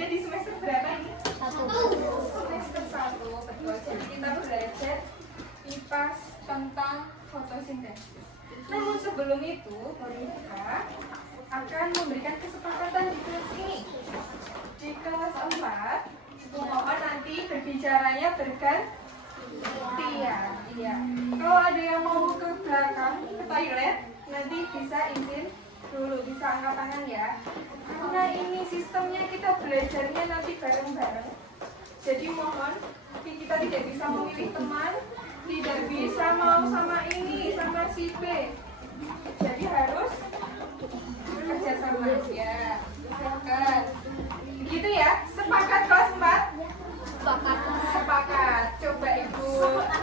ada di semester berapa ini? Semester 1, betul. Jadi kita belajar IPA tentang fotosintesis. Namun sebelum itu, Monika akan memberikan kesepakatan di kelas ini. Di kelas 4, mohon nanti berbicaranya berganti ya. Iya. Kalau ada yang mau ke belakang, ke toilet, nanti bisa izin dulu, bisa angkat tangan ya. Karena ini sistemnya kita belajarnya nanti bareng-bareng. Jadi mohon kita tidak bisa memilih teman, tidak bisa mau sama ini, sama si B. Jadi harus bekerja sama ya. Sepakat. Begitu ya? Sepakat kelas 4? Sepakat. Coba Ibu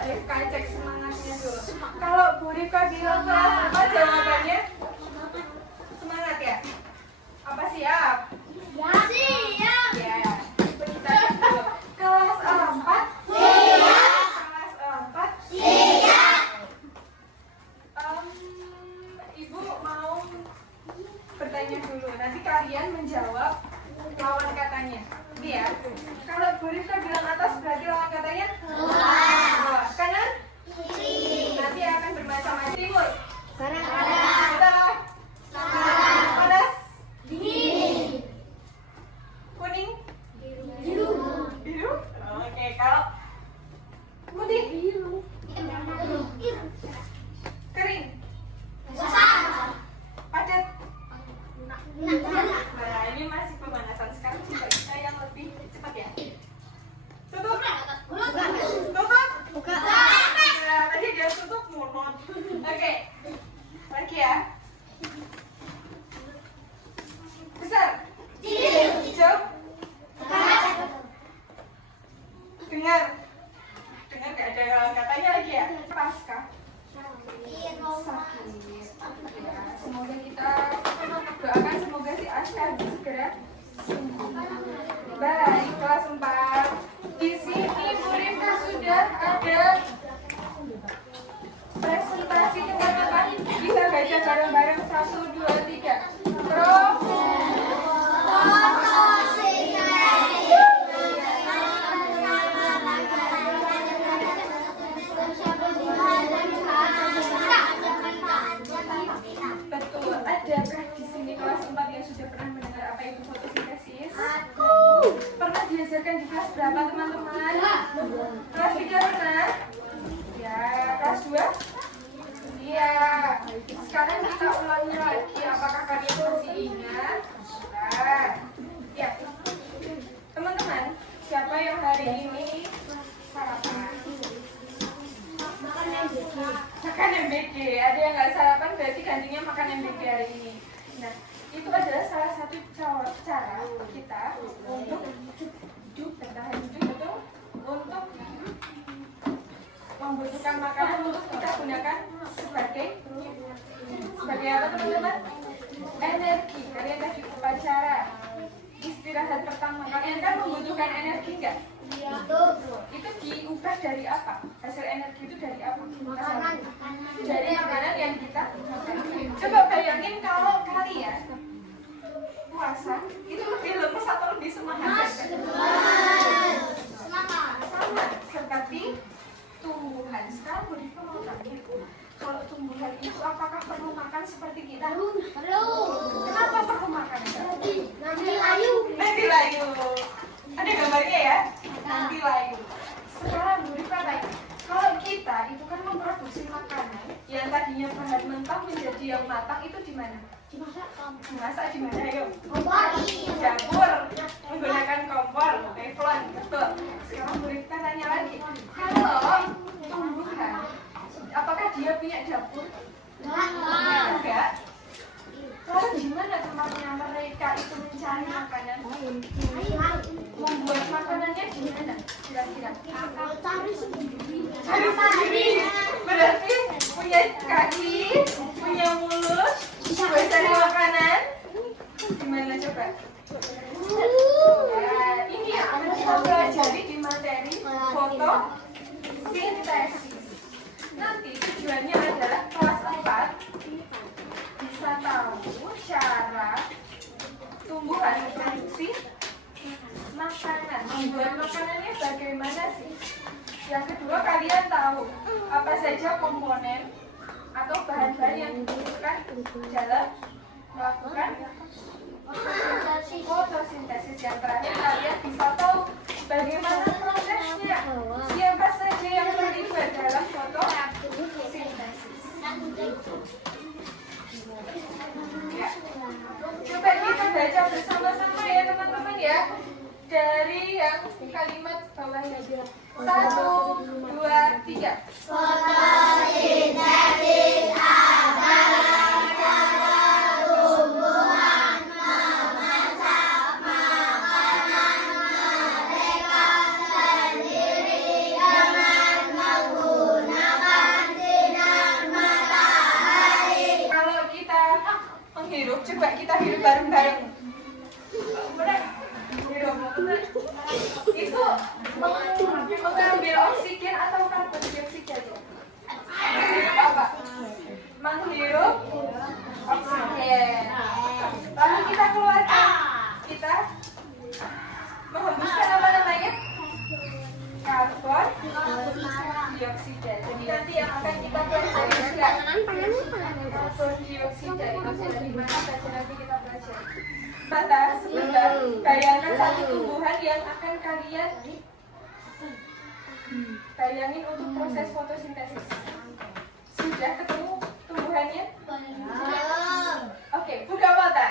Rifka cek semangatnya dulu. Kalau Bu Rifka bilang kelas 4 jawabannya semangat ya? Apa siap? Siap. Ya. Kita cek dulu. Kelas 4? Siap. Kelas 4? Siap. Ibu mau bertanya dulu. Nanti kalian menjawab lawan katanya. Ini ya. Kalau Bu Rifka bilang atas berarti lawan katanya? Bawah. Kanan? Nanti akan bermacam-macam. Timur? Utara? Panas? Kuning? Biru? Oke, kalau putih? Kering? Padat? Nah, ini masih pemanasan. Sekarang coba kita yang lebih cepat ya. Tutup? Tutup? Nah, tadi dia tutup mulut. Oke. Lagi ya. Besar? Hijau? Dengar? Dengar gak ada katanya lagi ya? Pasca? Sakit. Ya, semoga kita doakan semoga si Aska segera sembuh. Baik, kelas 4. Di sini Bu Rifka sudah ada presentasi tentang apa? Bisa baca bareng-bareng 1, 2, 3. Betul. Adakah di sini kelas 4 yang sudah pernah mendengar apa itu fotosintesis? Pernah diajarkan di kelas berapa teman-teman? Kelas 3 pernah? Ya, kelas 2? Iya. Sekarang kita ulangi lagi. Apakah kalian masih ingat? Nah, ya. Teman-teman, siapa yang hari ini sarapan? Makan MBG. Ada yang nggak sarapan berarti gantinya makan MBG hari ini. Nah, itu adalah salah satu cara kita untuk bertahan hidup, betul? Untuk membutuhkan makanan untuk kita gunakan sebagai apa teman-teman? Energi. Kalian kasih upacara istirahat pertama. Kalian kan membutuhkan energi nggak? Itu diubah dari apa? Hasil energi itu dari apa? Dari makanan yang kita makan. Coba bayangin kalau kalian puasa itu lebih lemes atau lebih semangat? Sama seperti tumbuhan. Sekarang Bu Rifka mau tanya, kalau tumbuhan itu apakah perlu makan seperti kita? Kenapa perlu makan? Nanti layu. Ada gambarnya ya? Nanti layu. Sekarang Bu Rifka tanya, kalau kita itu kan memproduksi makanan yang tadinya bahan mentah menjadi yang matang itu di mana? Dimasak di mana yuk? Dapur, menggunakan kompor, teflon, betul. Sekarang Bu Rifka tanya lagi, kalau tumbuhan, apakah dia punya dapur? Enggak. Lalu gimana tempatnya mereka itu mencari makanan? Membuat makanannya gimana? Kira-kira? Cari sendiri. Berarti punya kaki, punya mulut, buat cari makanan. Gimana coba? Ya, ini yang akan kita pelajari di materi fotosintesis. Nanti tujuannya adalah kelas 4 bisa tahu cara tumbuhan memproduksi membuat makanannya bagaimana sih? Yang kedua, kalian tahu apa saja komponen atau bahan-bahan yang dibutuhkan dalam melakukan fotosintesis. Yang terakhir, kalian bisa tahu bagaimana prosesnya. Siapa saja yang terlibat dalam fotosintesis? Ya. Coba kita baca bersama-sama ya teman-teman ya. Dari yang kalimat bawah ini. 1, 2, 3. Fotosintesis adalah cara tumbuhan memasak makanan mereka sendiri dengan menggunakan sinar matahari. Kalau kita menghirup, coba kita hirup bareng-bareng. Itu mengambil oksigen atau karbon dioksida? Apa? Menghirup oksigen. Lalu kita keluarkan. Kita menghembuskan apa namanya? Karbon dioksida. Jadi nanti yang akan kita pelajari juga karbon dioksida itu sudah di mana saja nanti kita pelajari. Sebentar, bayangkan satu tumbuhan yang akan kalian bayangin untuk proses fotosintesis. Sudah ketemu tumbuhannya? Oke, buka mata.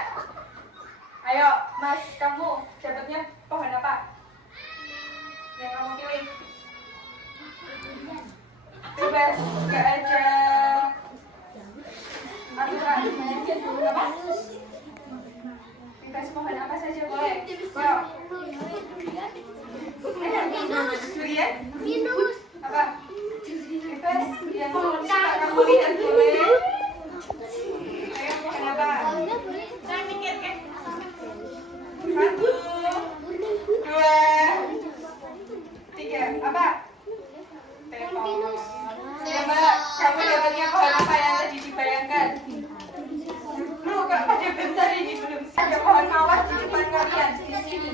Ayo, Mas, kamu dapatnya pohon apa? Yang kamu pilih? Bebas, nggak ada aturan. Apa? Bebas pohon apa saja boleh. Wow. Durian? Minus. Apa? Bebas yang suka kamu lihat boleh. Ayo pohon apa? Saya mikirkan. 1, 2, 3. Apa? Tepung. Coba kamu dapatnya pohon apa yang tadi dibayangkan? Lu gak pada bentar ini belum ada pohon mawar di depan kalian di sini.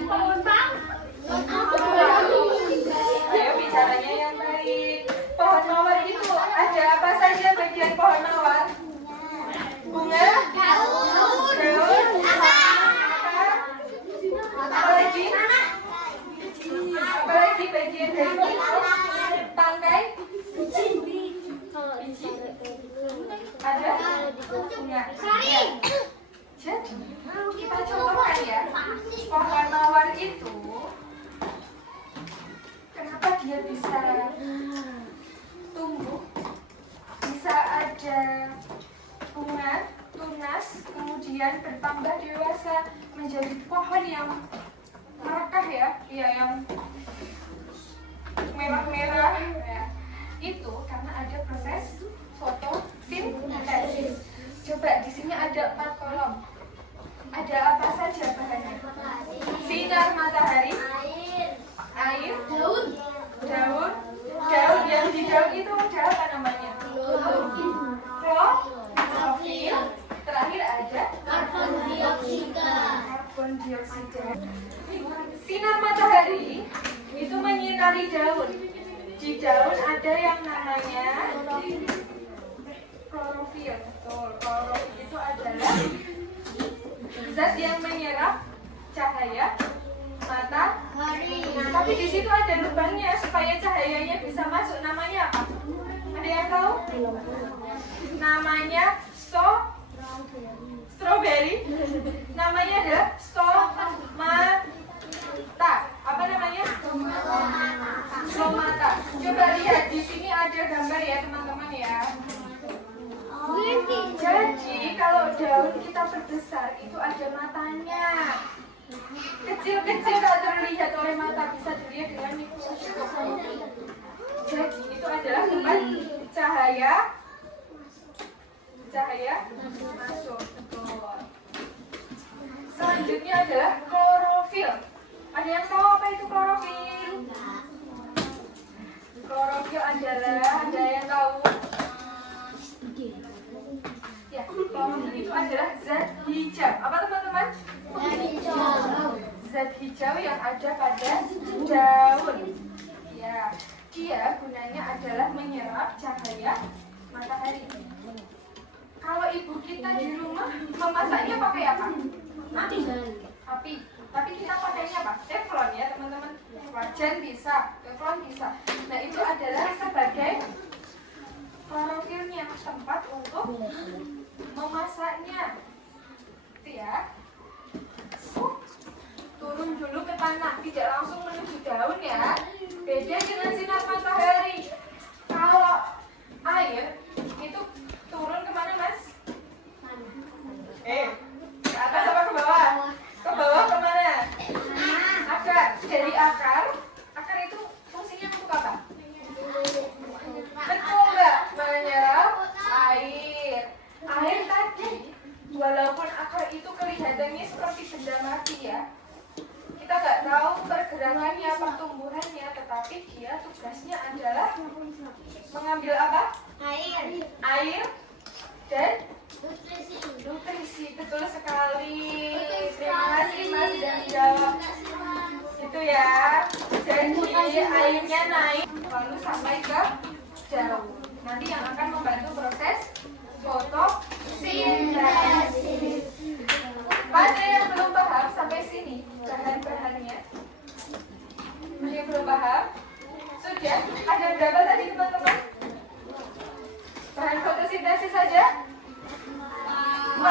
Ayo bicaranya yang baik. Pohon mawar itu ada apa saja bagian pohon mawar? Bunga, daun, apalagi? Apalagi bagian dari tangkai? Biji? Ada? Bunga. Jadi kita contohkan ya, pohon mawar itu kenapa dia bisa tumbuh, bisa ada bunga, tunas, kemudian bertambah dewasa menjadi pohon yang merekah ya, yang merah-merah ya. Itu karena ada proses fotosintesis. Coba di sini ada 4 kolom. Ada apa saja bahannya? Sinar matahari, air, daun. Daun yang di daun itu ada apa namanya? Klorofil. Terakhir ada Karbon dioksida. Sinar matahari itu menyinari daun. Di daun ada yang namanya klorofil. Klorofil itu adalah zat yang menyerap cahaya matahari. Tapi di situ ada lubangnya supaya cahayanya bisa masuk. Namanya apa? Ada yang tahu? Namanya strawberry. Namanya adalah stomata. Apa namanya? Stomata. Coba lihat di sini ada gambar ya teman-teman ya. Jadi kalau daun kita perbesar itu ada matanya. Kecil-kecil tak terlihat oleh mata, bisa dilihat dengan mikroskop. Jadi itu adalah tempat cahaya masuk. Selanjutnya adalah klorofil. Ada yang tahu apa itu klorofil? Klorofil adalah, ada yang tahu? Ya, klorofil itu adalah zat hijau. Apa teman-teman? zat hijau yang ada pada daun. Ya, dia gunanya adalah menyerap cahaya matahari. Kalau ibu kita di rumah memasaknya pakai apa? Api. Tapi kita pakainya apa? Teflon ya teman-teman. Wajan bisa, teflon bisa. Nah itu adalah sebagai klorofilnya, tempat untuk memasaknya. Itu ya. Turun dulu ke tanah, tidak langsung menuju daun ya. Beda dengan sinar matahari. Kalau air itu turun kemana mas? Ke atas apa ke bawah? Ke bawah kemana? Akar. Dari akar itu fungsinya untuk apa? Betul mbak, menyerap air. Air tadi, walaupun akar itu kelihatannya seperti benda mati ya, kita nggak tahu pergerakannya, pertumbuhannya, tetapi dia tugasnya adalah mengambil apa? Air dan nutrisi. Betul sekali. Terima kasih mas dan jawab. Itu ya. Jadi airnya naik lalu sampai ke daun. Nanti yang akan membantu proses fotosintesis. Ada yang belum paham sampai sini bahan-bahannya? Ada yang belum paham? Sudah? Ada berapa tadi teman-teman? Bahan fotosintesis saja? 2, 1.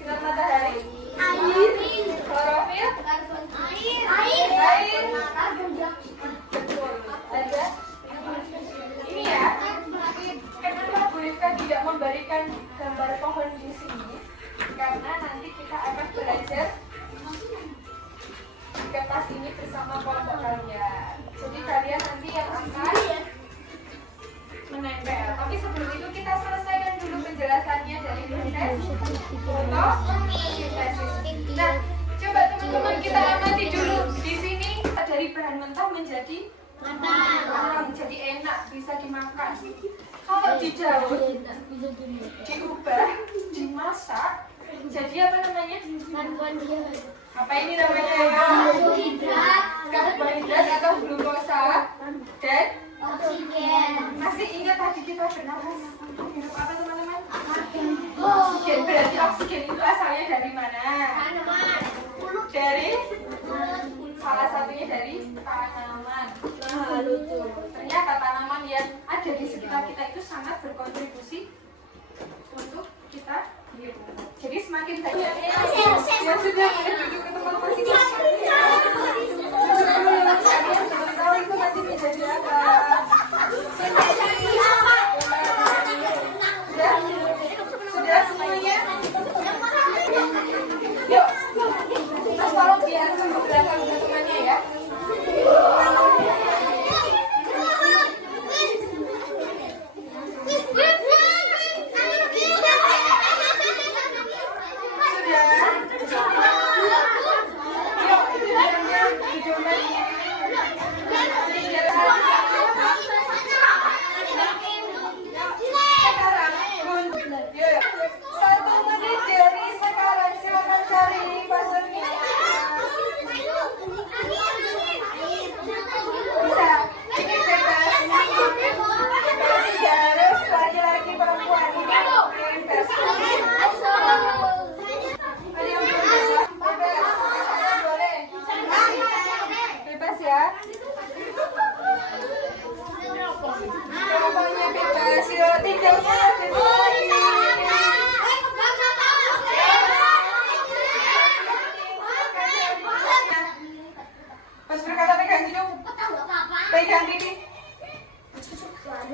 Sinar matahari. Klorofil. Air. Betul. Ada? Ini ya. Kenapa Bu Rifka tidak memberikan gambar pohon di sini? Karena nanti kita akan belajar di kertas ini bersama kelompok kalian. Jadi kalian nanti yang akan menempel. Tapi sebelum itu kita selesaikan dulu penjelasannya dari proses fotosintesis. Nah, coba teman-teman kita amati dulu. Di sini dari bahan mentah menjadi matang, jadi enak, bisa dimakan. Kalau di daun diubah, dimasak, jadi apa namanya? Apa ini namanya ya? Karbohidrat atau glukosa dan masih ingat tadi kita bernapas hidup apa teman-teman? Oksigen. Berarti oksigen itu asalnya dari mana? Dari salah satunya dari tanaman. Ternyata tanaman yang ada di sekitar kita itu sangat berkontribusi untuk kita hidup. Jadi semakin banyak yang sudah duduk ke tempat masing-masing. Kalian belum tahu itu nanti menjadi apa? Sudah semuanya? Yuk, terus tolong diatur ke belakang teman-temannya ya.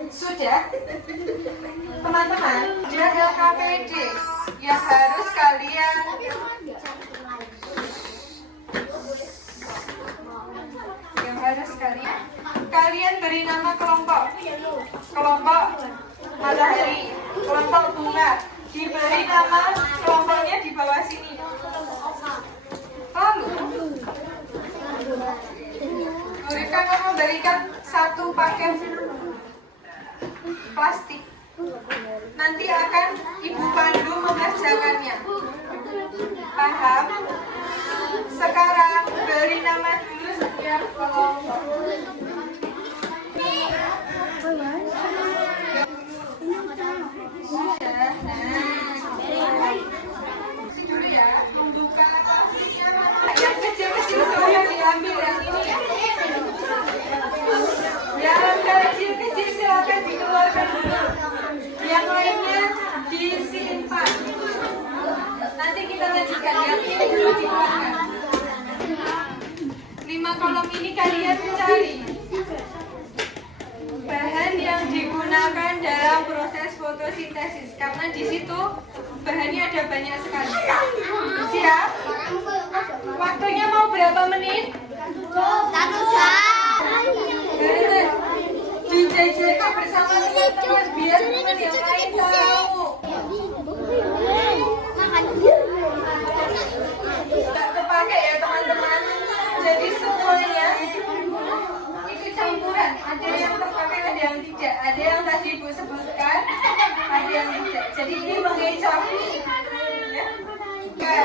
Sudah, teman-teman, sudah LKPD yang harus kalian beri nama kelompok matahari, kelompok bunga, diberi nama kelompoknya di bawah sini. Lalu mereka akan memberikan satu paket plastik. Nanti akan Ibu Pandu mengerjakannya. Paham? Sekarang beri nama dulu setiap kelompok. Sudah. Nah, dulu ya, membuka kasusnya. Yang kecil-kecil saya diambil yang ini ya. Yang kecil-kecil silakan dikeluarkan dulu. Yang lainnya disimpan. Nanti kita lanjutkan yang ini dulu dikeluarkan. 5 kolom ini kalian cari bahan yang digunakan dalam proses fotosintesis karena di situ bahannya ada banyak sekali. Siap? Waktunya mau berapa menit? 1 jam. Dijajarkan bersama teman-teman biar teman yang lain tahu. Tidak kepake ya teman-teman. Jadi semuanya itu campuran. Ada yang terpakai, ada yang tidak. Ada yang tadi Ibu sebutkan, ada yang tidak. Jadi ini mengecap. Ya.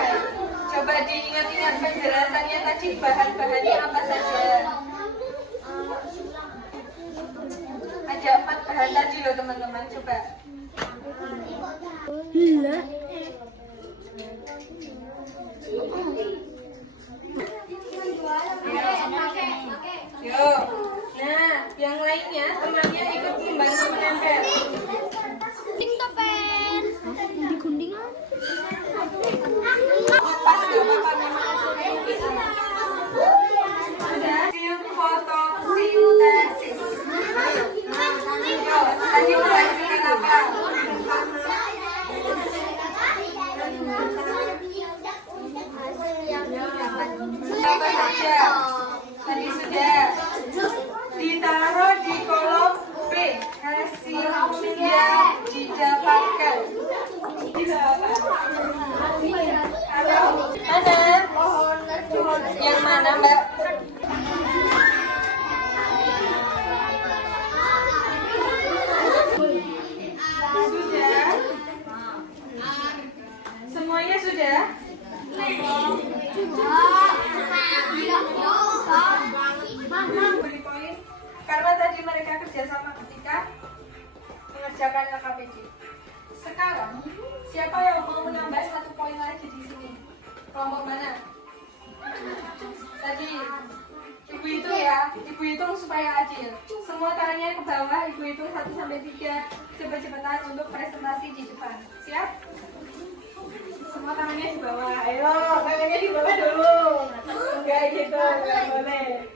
Coba diingat-ingat penjelasannya tadi bahan-bahannya apa saja. Ada 4 bahan tadi loh teman-teman, coba. Yuk. Nah, yang lainnya temannya ikut membantu menempel. Pen. Digundingan. Lepas gak apa-apa memang. Sudah hasil foto sintesis. Yuk, tadi menghasilkan apa? Apa saja? Tadi sudah ditaruh di kolom B. Hasilnya didapatkan. Atau mana? Yang mana, Mbak? Sudah? Semuanya sudah? Beri poin karena tadi mereka kerjasama ketika mengerjakan LKPD. Sekarang siapa yang mau menambah 1 poin lagi di sini? Kelompok mana? Tadi Ibu hitung ya, Ibu hitung supaya adil. Semua tangannya ke bawah, Ibu hitung 1 sampai 3. Cepat-cepatan untuk presentasi di depan. Siap? Semua tangannya di bawah. Ayo, tangannya di bawah dulu. Enggak gitu, enggak boleh.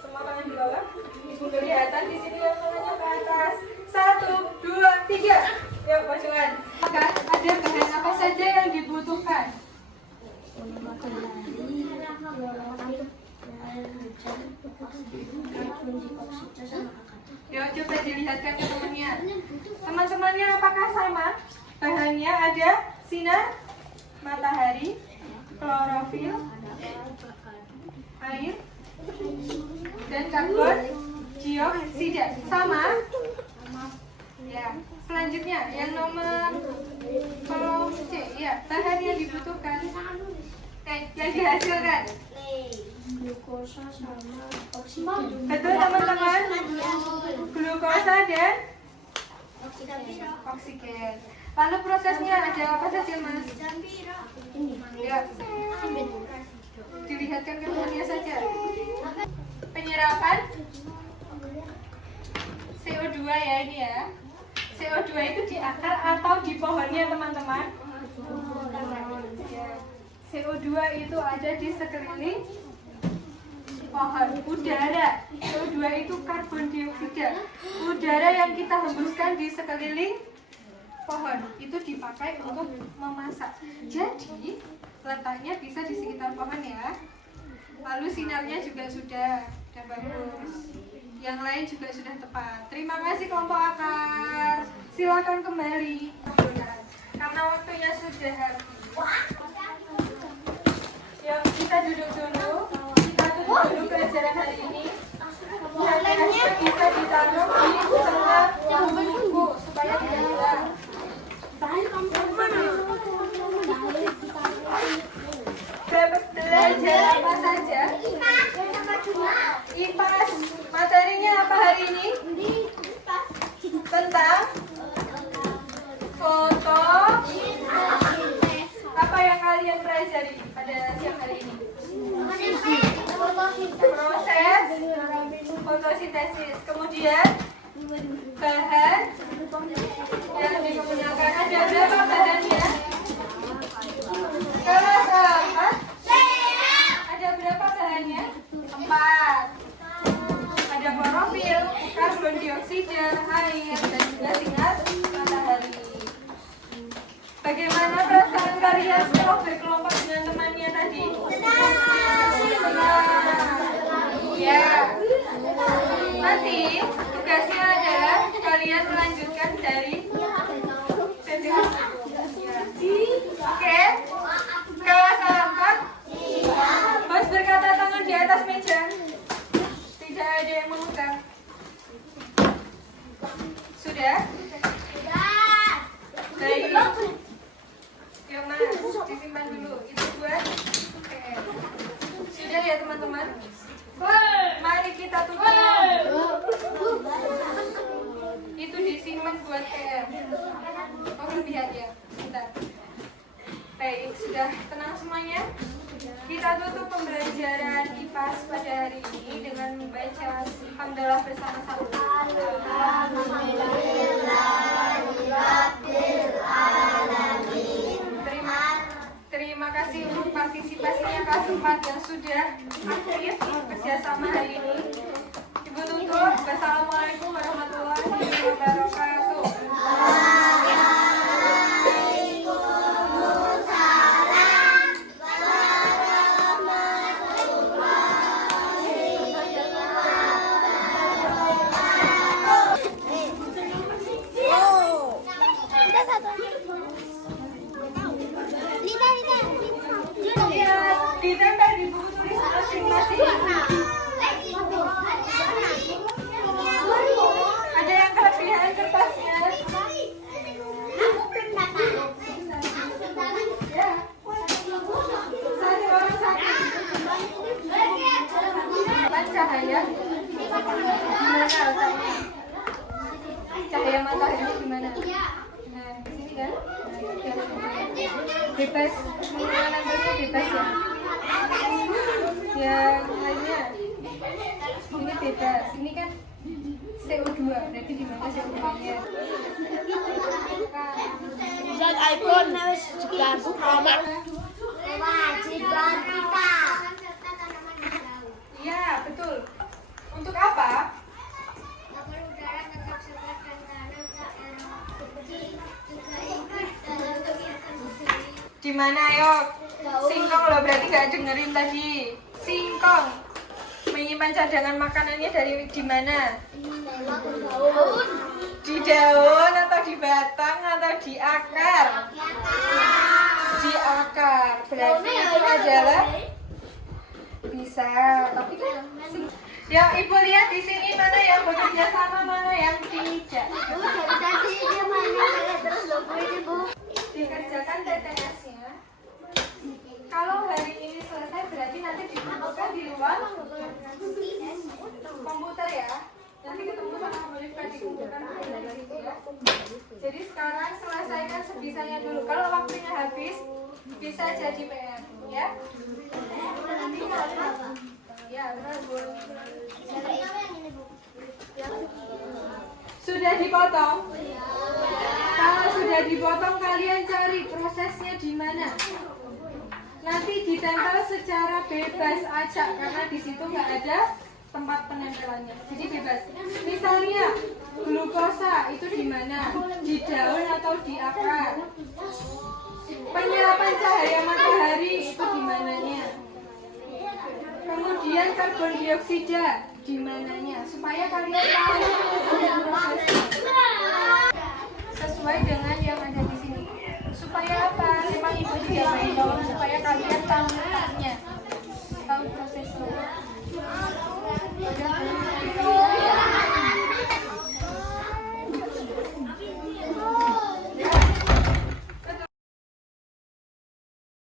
Semua tangan di bawah. Ibu kelihatan di sini yang tangannya ke atas. 1, 2, 3. Yuk, majuan. Maka ada bahan apa saja yang dibutuhkan? Yuk, coba dilihatkan ke temannya. Teman-temannya apakah sama? Bahannya ada sinar matahari, klorofil, air, dan karbon dioksida. Sama? Ya. Selanjutnya yang nomor kolom C. Ya, bahan yang dibutuhkan. Yang dihasilkan. Glukosa sama oksigen. Betul teman-teman? Glukosa dan oksigen. Lalu prosesnya ada apa saja, Mas? Ya. Dilihatkan ke temannya saja. Penyerapan CO2 ya ini ya. CO2 itu di akar atau di pohonnya teman-teman. CO2 itu ada di sekeliling pohon. Udara, CO2 itu karbon dioksida. Udara yang kita hembuskan di sekeliling pohon itu dipakai untuk memasak. Jadi letaknya bisa di sekitar pohon ya. Lalu sinarnya juga sudah bagus. Yang lain juga sudah tepat. Terima kasih kelompok akar. Silakan kembali. Karena waktunya sudah habis. Yuk kita duduk dulu. Kita tutup dulu pelajaran hari ini. Hasilnya bisa ditaruh di tengah buku supaya tidak hilang. aja? IPAS. Materinya apa hari ini? Tentang foto. Apa yang kalian pelajari pada siang hari ini? Proses fotosintesis. Kemudian bahan yang digunakan. Ada berapa bahannya? Kelas 4. Ada berapa bahannya? 4. Ada klorofil, karbon dioksida, air, dan juga sinar matahari. Bagaimana perasaan kalian setelah berkelompok dengan temannya tadi? Senang. Ya. Nanti tugasnya adalah kalian melanjutkan dari Oke. Kelas 4. Bos berkata tangan di atas meja. Tidak ada yang memegang. Sudah? Baik. Yuk mas, disimpan dulu. Itu buat PM. Sudah ya teman-teman? Mari kita tutup. Itu disimpan buat PM. Oh lihat ya. Bentar. Baik, sudah tenang semuanya? Kita tutup pembelajaran IPAS pada hari ini dengan membaca hamdalah bersama-sama. Terima kasih untuk partisipasinya kelas 4 yang sudah aktif kerjasama hari ini. Ibu tutup. Wassalamualaikum warahmatullahi wabarakatuh. Ditempel di buku tulis masing-masing. Ada yang kelebihan kertasnya. Ya. Satu orang satu. Cahaya. Gimana letaknya? Cahaya matahari gimana? Nah, di sini kan? Bebas. Menggunakan nambahnya bebas ya. Yang lainnya ini bebas, ini kan CO2, berarti di mana CO2-nya? Zat iPhone harus diganti sama Iya, betul. Untuk apa? Di mana ayo? Singkong loh, berarti gak dengerin tadi. Singkong menyimpan cadangan makanannya dari di mana? Di daun atau di batang atau di akar? Di akar. Berarti itu adalah bisa. Tapi kan ya ibu lihat di sini mana yang bekerja sama, mana yang tidak. Dikerjakan TTS-nya. Kalau hari ini selesai berarti nanti dikumpulkan di luar komputer ya. Nanti ketemu sama Molifka dikumpulkan di situ ya. Jadi sekarang selesaikan sebisanya dulu. Kalau waktunya habis bisa jadi PR ya. Ya, sudah dipotong? Kalau sudah dipotong kalian cari prosesnya di mana. Nanti ditempel secara bebas aja karena di situ nggak ada tempat penempelannya. Jadi bebas. Misalnya glukosa itu di mana? Di daun atau di akar? Penyerapan cahaya matahari itu di mananya? Kemudian karbon dioksida di mananya? Supaya kalian tahu